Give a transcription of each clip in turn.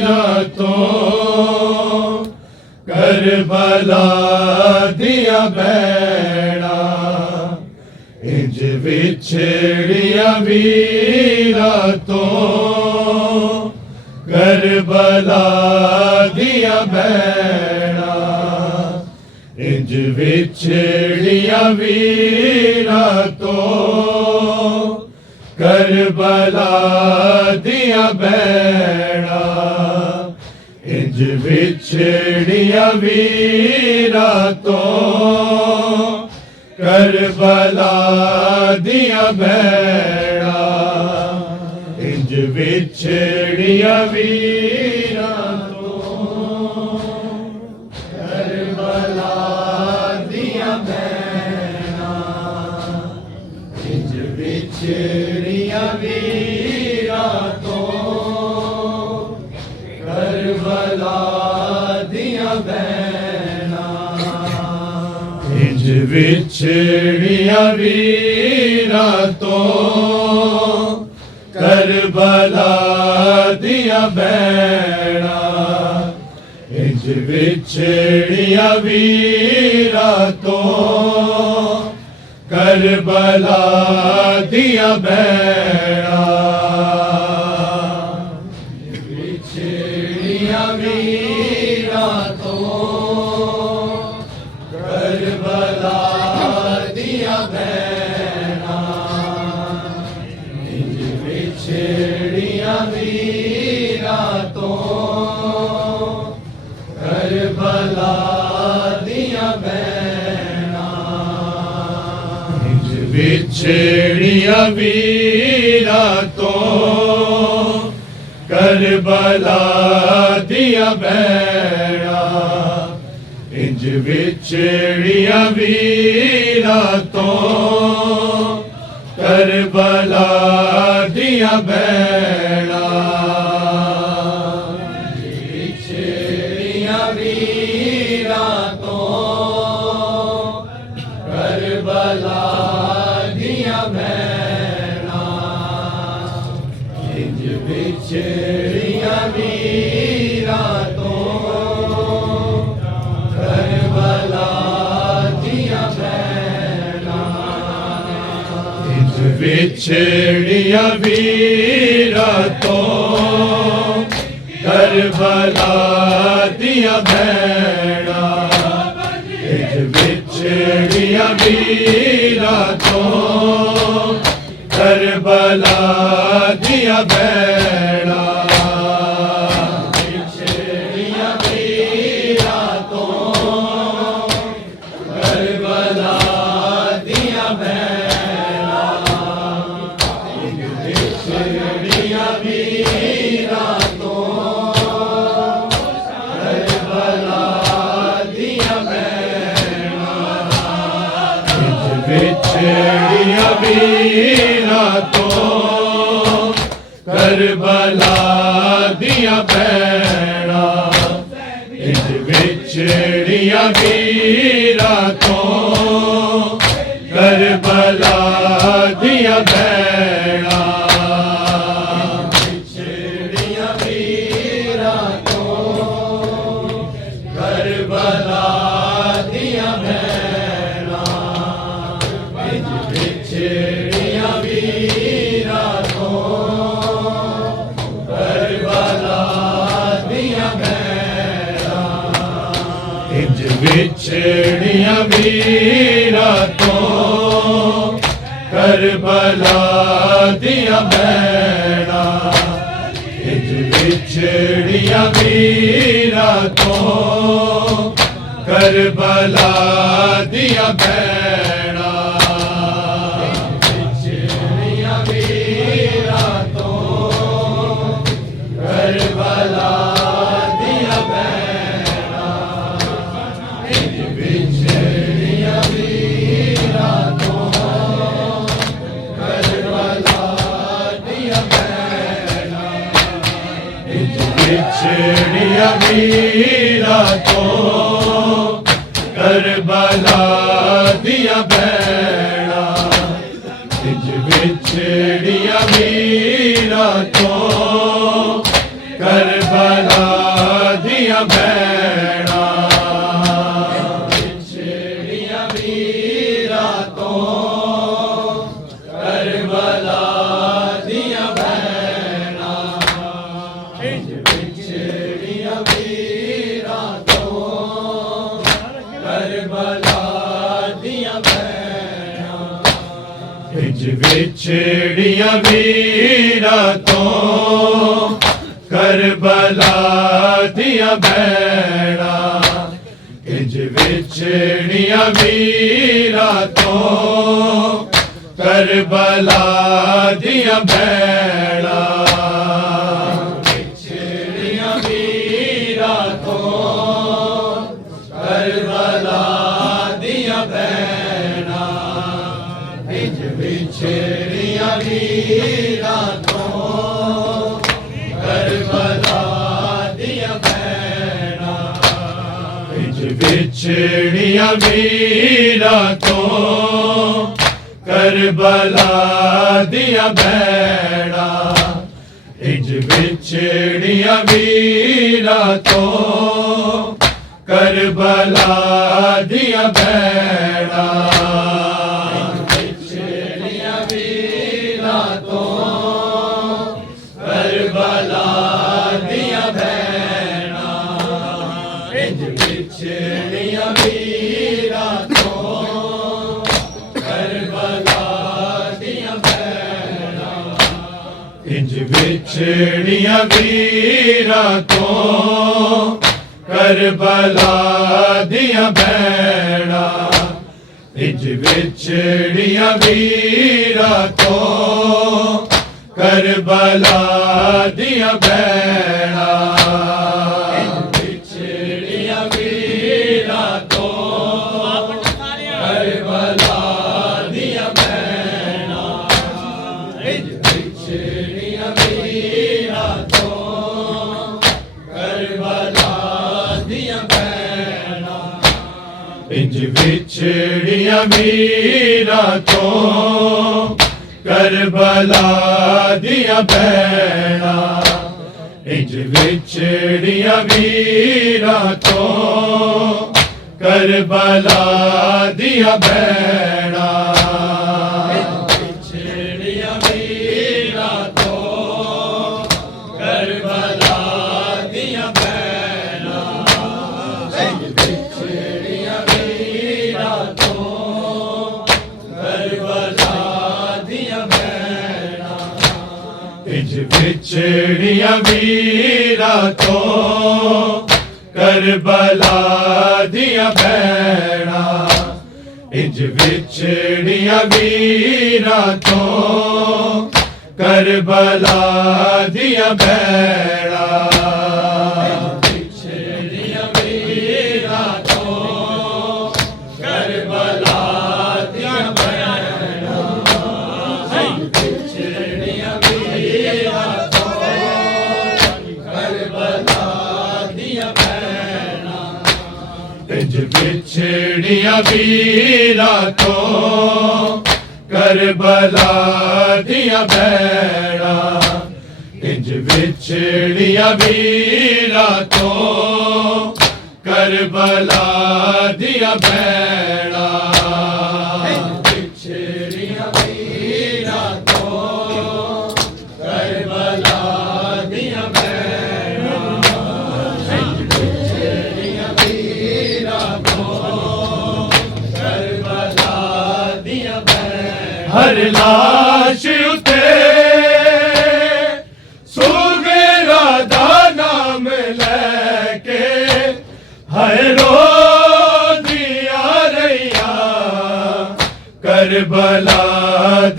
रातों करबला दिया भैड़ा इंज विछड़िया वीरा तो करबला दिया भैड़ा इंज विछड़िया वीरा तो करबला दिया भैड़ा इंज विछड़िया वीरा तो करबला दिया भैड़ा इंज विछड़िया वीरा तो करबला दिया भैड़ा इंज विछड़िया वीरा तो करबला दिया भैड़ा इंज विछड़िया वीरा तो करबला दिया भैड़ा इंज विछड़िया वीरा तो करबला दिया भैड़ा विछड़िया वीरा तो करबला दिया भैड़ा इंज विछड़िया वीरा तो करबला दिया भैड़ा इंज विछड़िया वीरा तो करबला दिया भैड़ा इंज विछड़िया वीरा तो करबला दिया भैड़ा विछड़िया वीरा तो करबला दिया भैड़ा इंज विछड़िया वीरा तो करबला दिया भैड़ा इंज विछड़िया वीरा तो करबला दिया भैड़ा इंज विछड़िया वीरा तो करबला दिया भैड़ा विछड़िया वीरा तो करबला दिया भैड़ा विछड़िया वीरा तो करबला दिया भैड़ा विछड़िया वीरा तो करबला दिया भैड़ा इंज विछड़िया वीरा तो करबला दिया भैड़ा विछड़िया वीरा तो करबला दिया भैड़ा इंज विछड़िया वीरा तो करबला दिया भैड़ा इंज विछड़िया वीरा तो करबला दिया भैड़ा इंज विछड़िया वीरा तो करबला दिया भैड़ा विछड़िया वीरा तो करबला दिया भैड़ा इंज विछड़िया वीरा तो करबला दिया भैड़ा इंज विछड़िया वीरा तो करबला दिया भैड़ा इंज विछड़िया वीरा तो वीरा तो करबला दिया भैना इंज विछड़िया वीरा तो करबला दिया भैना इंज विछड़िया वीरा तो करबला दिया भैना इंज विछड़िया वीरा तो करबला दिया भैना विछड़िया वीरा तो करबला दिया भैना इंज विछड़िया वीरा तो करबला दिया भैना इंज विछड़िया वीरा तो करबला दिया भैना इंज विछड़िया वीरा तो करबला दिया भैना विछड़िया वीरा तो करबला दिया भैना इंज विछड़िया वीरा तो करबला दिया भैना इंज विछड़िया वीरा तो करबला दिया भैना इंज विछड़िया वीरा तो करबला दिया भैना विछड़िया वीरा तो करबला दिया भैना विछड़िया वीरा तो करबला दिया भैना इंज विछड़िया वीरा तो करबला दिया भैना इंज विछड़िया वीरा तो करबला दिया भैना विछड़िया वीरा तो करबला दिया भैना विछड़िया वीरा तो करबला दिया भैना इंज विछड़िया वीरा तो करबला दिया भैना इंज विछड़िया वीरा तो करबला दिया भैना विछड़िया वीरा तो करबला दिया भैना विछड़िया वीरा तो करबला दिया भैना इंज विछड़िया वीरा तो करबला दिया भैना इंज विछड़िया वीरा तो करबला दिया भैना विछड़िया वीरा तो करबला दिया भैना विछड़िया वीरा तो करबला दिया भैना हर लाश उते सुगेरा दा नाम लेके हर रो दिया रैया करबला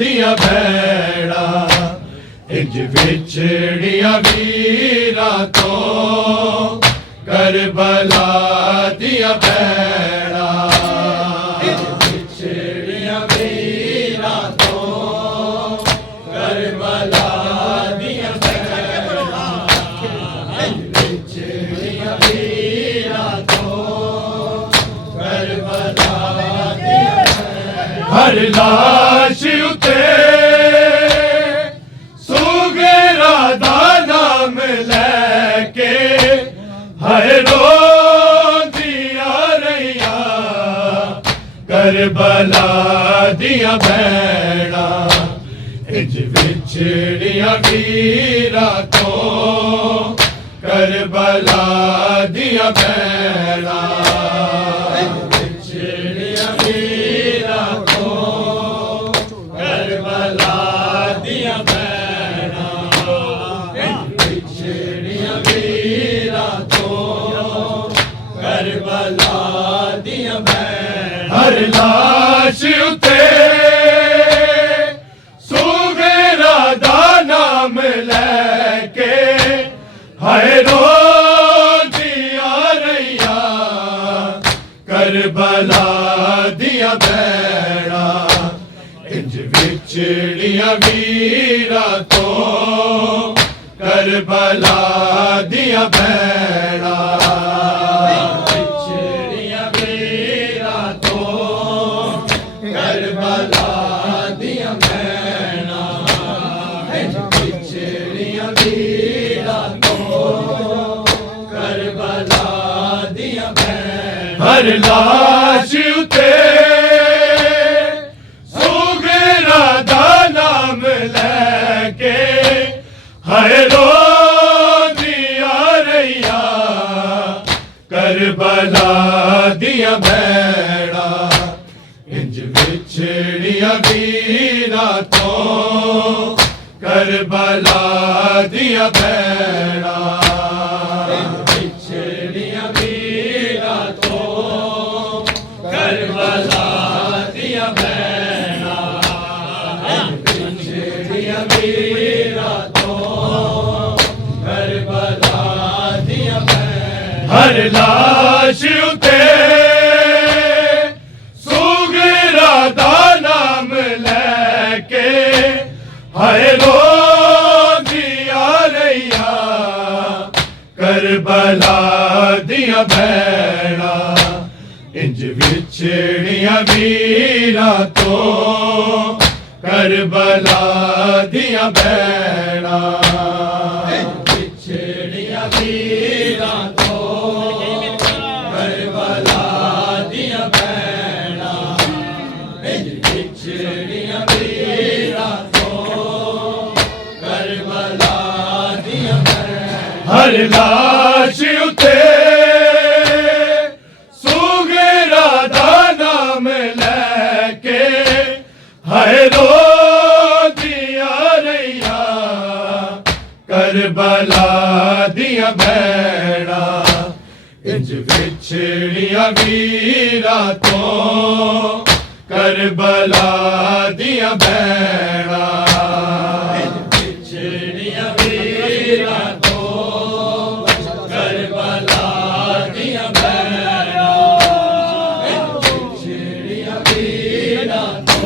दिया भैना इंज विछड़िया वीरा तो करबला दिया भैना विछड़िया वीरा तो करबला दिया भैना विछड़िया वीरा तो करबला दिया भैना हर लाश उते सुगेरा दा नाम लेके हर रो दिया रैया करबला दिया भैणा इंज विछड़िया वीरा तो करबला दिया भैणा विछड़िया वीरा तो करबला दिया भैणा विछड़िया वीरा तो करबला दिया भैणा हर लाश उते सुगेरा दा नाम लेके हाय रो दिया रैया करबला दिया भैणा इंज विछड़िया वीरा तो करबला दिया भैणा विछड़िया वीरा तो करबला दिया भैणा विछड़िया वीरा तो करबला दिया भैणा हर लाश उते सुगेरा दा नाम लेके हाय रो दिया रैया करबला दिया भैणा इंज विछड़िया वीरा तो करबला दिया भैणा विछड़िया वीरा तो करबला दिया भैणा विछड़िया वीरा तो करबला दिया भैणा हर लाश उते सुगेरा दा नाम लेके हाय रो दिया रैया करबला दिया भैणा इंज विछड़िया वीरा तो करबला दिया भैणा विछड़िया वीरा तो करबला दिया भैणा विछड़िया वीरा तो करबला दिया भैणा हर लाश उते सुगेरा दा नाम लेके हाय रो दिया रैया करबला दिया भैणा इंज विछड़िया वीरा तो करबला दिया भैणा विछड़िया वीरा तो करबला दिया भैणा विछड़िया वीरा तो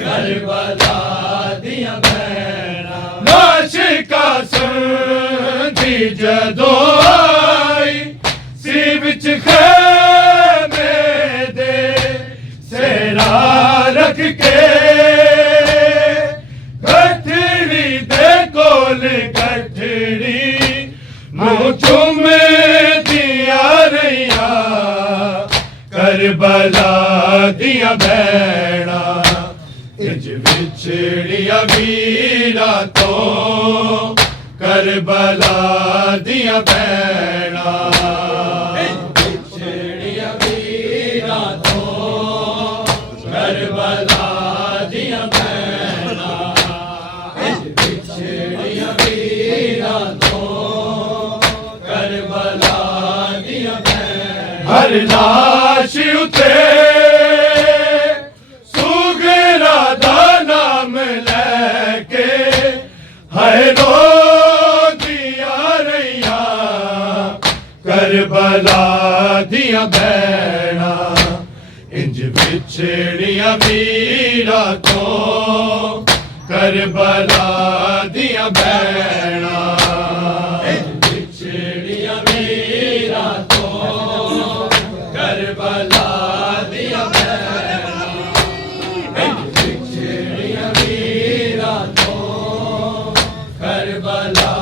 करबला दिया भैणा लाश का संधी जदों आई सी विच खैमे दे सेरा रख के गठड़ी दे कोल गठड़ी मुँह चूमे दिया रैया करबला दिया भैणा इंज विछड़िया वीरा तो करबला दिया भैणा विछड़िया वीरा तो करबला दिया भैणा विछड़िया वीरा तो करबला दिया भैणा हर लाश उते सुगेरा दा नाम लेके हाय रो दिया रैया करबला दिया भैणा इंज विछड़िया वीरा तो करबला दिया भैणा विछड़िया वीरा तो करबला दिया भैणा विछड़िया वीरा तो करबला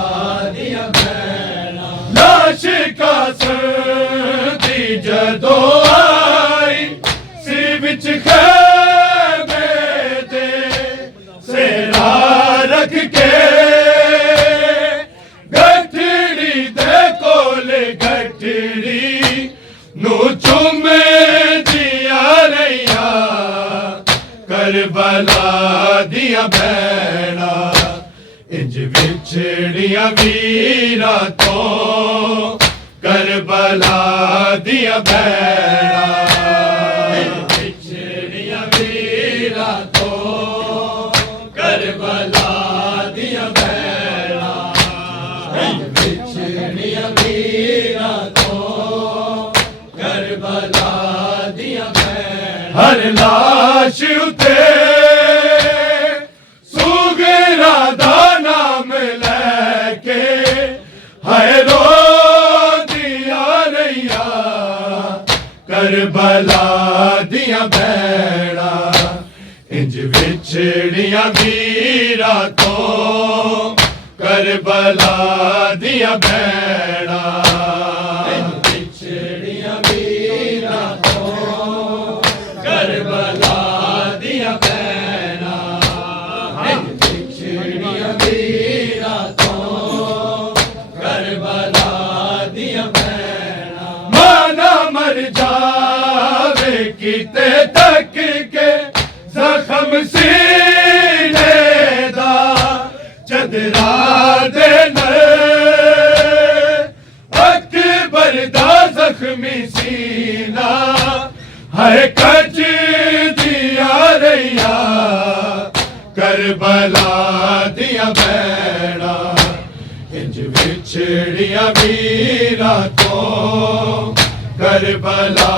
दिया भैणा लाश का संधी जदों आई करबला दिया भैणा इंज विछड़िया वीरा तो करबला दिया भैणा विछड़िया वीरा तो करबला दिया भैणा विछड़िया वीरा तो करबला दिया भैणा हर लाश उते सुगरा दा नाम लेके है रो दिया रैया करबला दिया भैणा इंज विछड़िया वीरा तो करबला दिया भैणा विछड़िया वीरा तो करबला दिया भैणा विछड़िया वीरा तो करबला दिया भैणा माना मर जावे किते तक के जख्म सीने दा चदरा दे अकबर दा जख्मी सीना है कच दिया रैया करबला दिया भैणा इंज विछड़िया वीरा तो करबला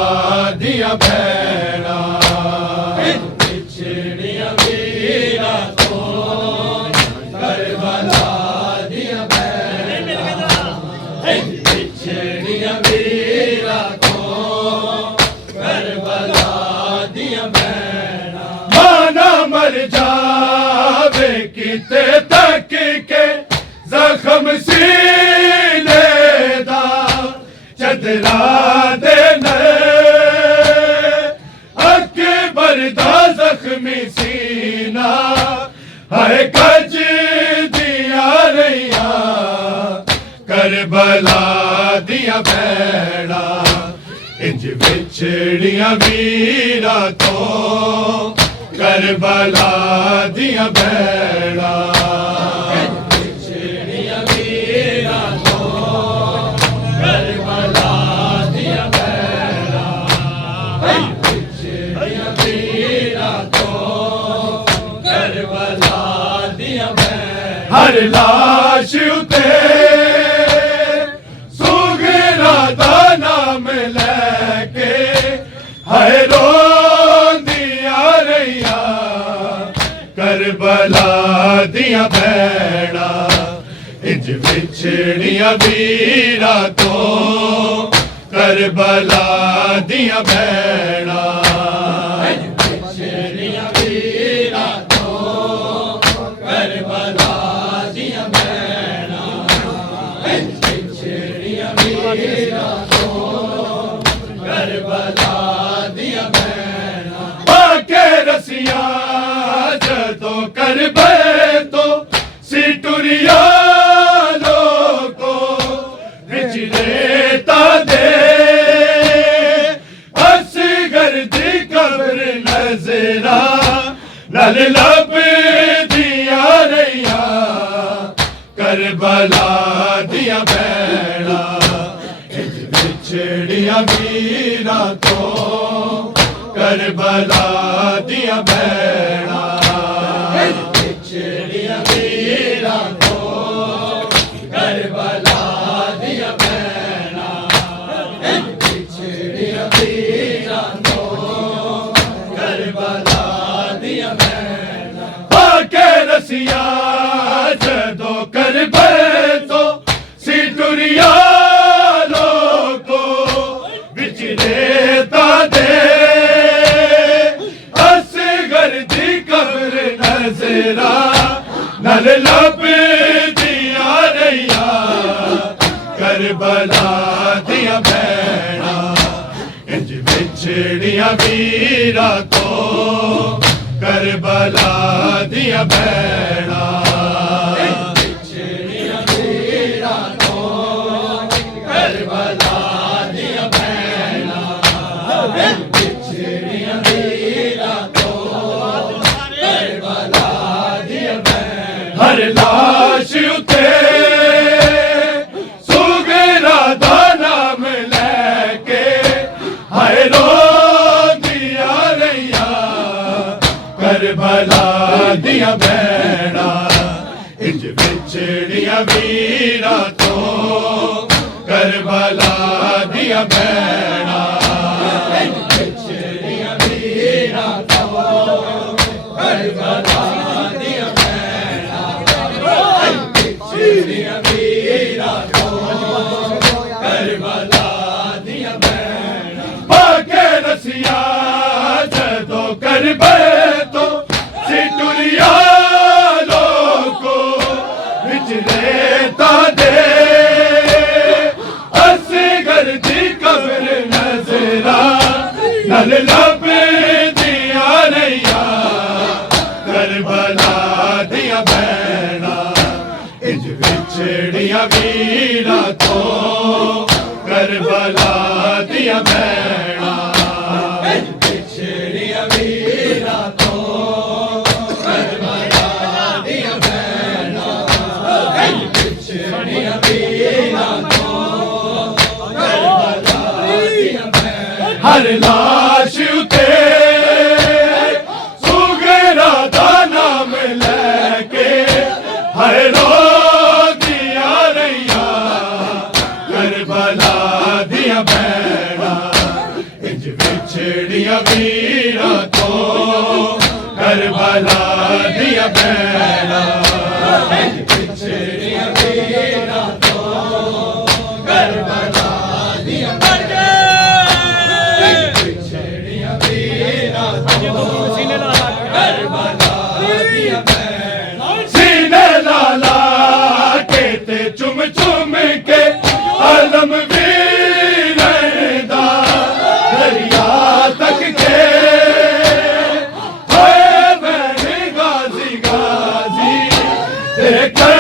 दिया भैणा विछड़िया वीरा तो करबला दिया भैणा विछड़िया वीरा तो करबला दिया भैणा माना मर जावे किते तक के जख्म सीने दा चदरा दे अकबर दा जख्मी सीना है कच दिया रैया करबला दिया भैणा इंज विछड़िया वीरा तो करबला दिया भैणा विछड़िया वीरा तो करबला दिया भैणा विछड़िया वीरा तो करबला दिया भैणा हर लाश उते सुगरा दा नाम लेके है रो दिया रैया करबला दिया भैणा इंज विछड़िया वीरा तो करबला दिया भैणा विछड़िया वीरा तो करबला दिया भैणा विछड़िया वीरा तो करबला दिया भैणा पाके रसिया जदो करबे तो सिटुरिया लोको विचरेता दे असगर दी कब्र नजरा नल लब दिया रैया करबला दिया भैणा इंज विछड़िया वीरा तो करबला दिया भैणा विछड़िया वीरा तो करबला दिया भैणा विछड़िया वीरा तो करबला दिया भैणा पाके रसिया जदो करबे तो सिटुरिया लोको विचरेता दे असगर दी कब्र नजरा नल लब दिया रैया करबला दिया भैणा इंज विछड़िया वीरा तो करबला दिया भैणा विछड़िया वीरा तो करबला दिया भैणा विछड़िया वीरा तो करबला दिया भैणा इंज विछड़िया वीरा तो करबला दिया भैणा विछड़िया वीरा तो करबला दिया भैणा विछड़िया वीरा तो करबला दिया भैणा पाके रसिया जदों करबे तो सिटुरिया लोको विचले ता दे असगर दी कब्र नजरा नल लब दिया रैया करबला दिया भैणा इंज विछड़िया वीरा तो करबला दिया भैणा विछड़िया वीरा तो करबला दिया भैणा विछड़िया वीरा तो करबला दिया भैणा हर लाश उते सुगरा दा नाम लेके हर रो दिया रैया करबला दिया भैणा इंज विछड़िया वीरा तो करबला दिया भैणा विछड़िया वीरा तो करबला दिया भैणा विछड़िया वीरा तो करबला दिया भैणा सीने लाला कहते चुम चुम के आलम वीरदा दरिया तक के हाय मैंने गाजी गाजी देखे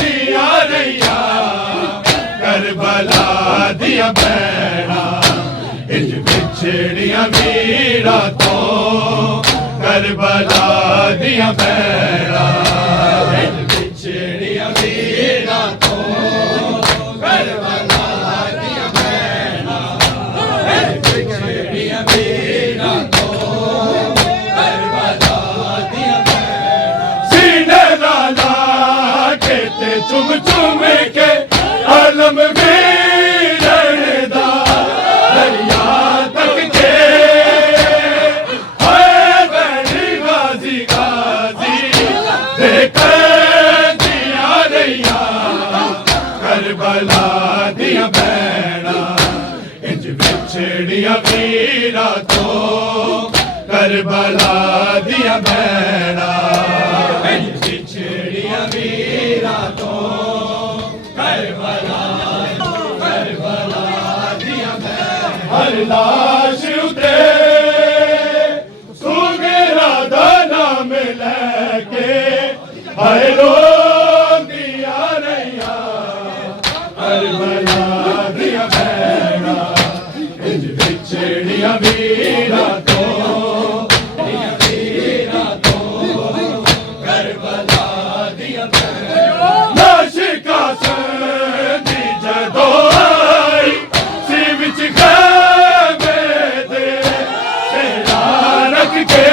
दिया रैया करबला दिया भैणा इंज विछड़िया वीरा तो करबला दिया भैणा विछड़िया वीरा तो करबला दिया भैणा विछड़िया वीरा तो करबला दिया भैणा सीने लाला कहते चुम चुम के आलम वीरदा दरिया तक के हाय बैठी गाजी गाजी देखे दिया रैया करबला दिया भैणा इंज विछड़िया वीरा तो करबला दिया भैणा विछड़िया वीरा तो करबला दिया भैणा हर लाश उते सुगरा दा नाम लेके हर रो दिया रैया करबला दिया भैणा इंज विछड़िया वीरा तो वीरा तो करबला दिया भैणा लाश का संदी जदों आई सी विच खैमे दे सेरा रख के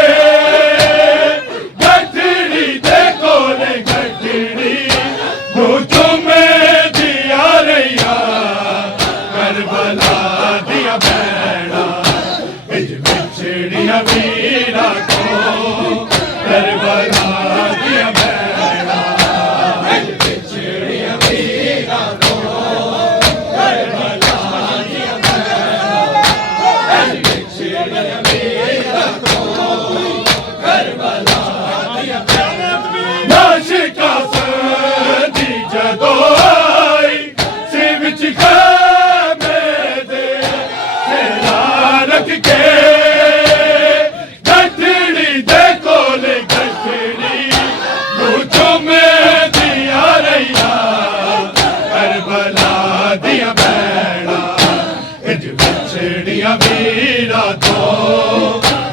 गठड़ी दे कोले गठड़ी मुझो में दिया रैया करबला दिया भैणा इंज विछड़िया वीरा को करबला दिया भैणा विछड़िया वीरा तो करबला दिया भैणा विछड़िया वीरा तो करबला दिया भैणा लाश का संदी जदों आई सी विच खैमे दे सेरा रख के गठड़ी दे कोले गठड़ी मुझो में दिया रैया करबला दिया भैणा इंज विछड़िया वीरा तो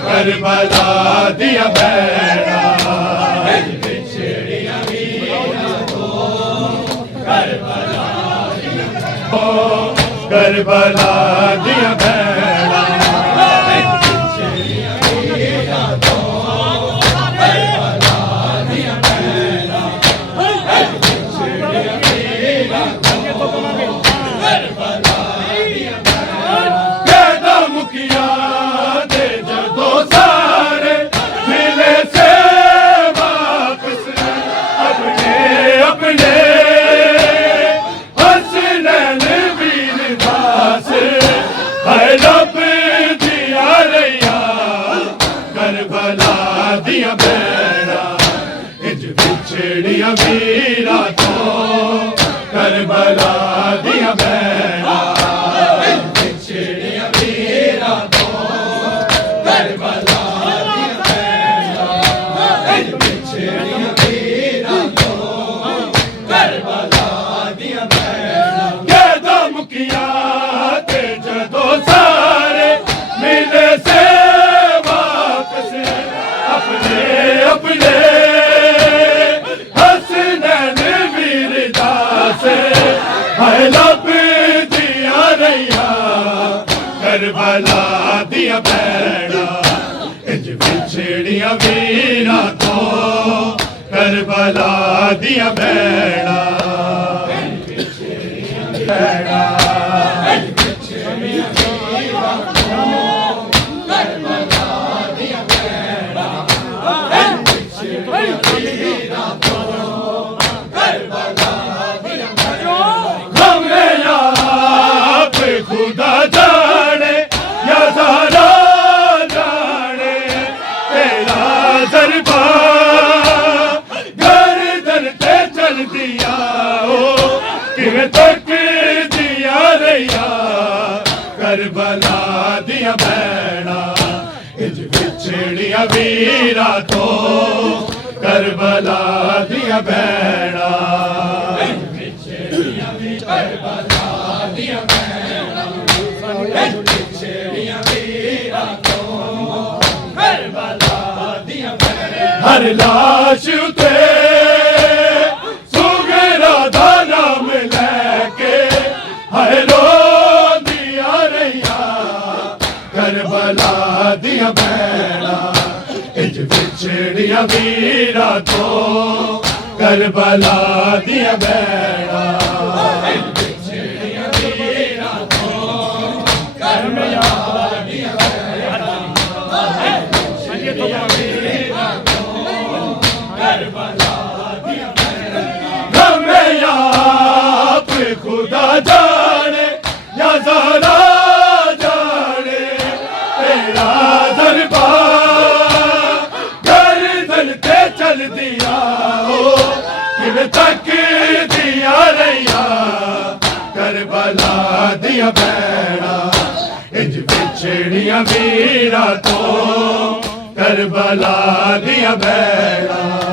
करबला दिया भैणा विछड़िया वीरा तो करबला करबला दिया भैणा विछड़िया वीरा तो दिया भैड़ा इंज बिछड़िया वीरा तो करबला दिया भैड़ा बिछड़िया वीरा तो करबला दिया भैड़ा बिछड़िया वीरा तो करबला दिया भैड़ा के दम किया ते जदों सारे मिले से वापस अपने अपने हसनैन वीरदा से है लब दिया रैया करबला दिया भैड़ा इंज बिछड़िया वीरा तो करबला दिया भैड़ा भैड़ा खुदा जाने या सारा जाने तेरा दरबा गर्दन ते चल दिया हो कि तक दिया रैया करबला दिया भैड़ा इंज बिछड़िया वीरा तो करबला दिया भैड़ा करबला दिया भैड़ा बिछड़िया वीरा तो करबला दिया भैड़ा हर लाश उते सुगरा दा नाम लेके है रो दिया रैया करबला दिया भैड़ा इंज बिछड़िया वीरा तो करबला दिया भैड़ा बिछड़िया वीरा तो करबला दिया भैड़ा बिछड़िया वीरा तो करबला दिया भैड़ा हमें आप खुदा जाने या ज़रा जाने तेरा दरबार गर्दन ते चल दिया हो कि तक दिया रैया करबला दिया भैड़ा इंज बिछड़िया वीरा तो करबला दिया भैड़ा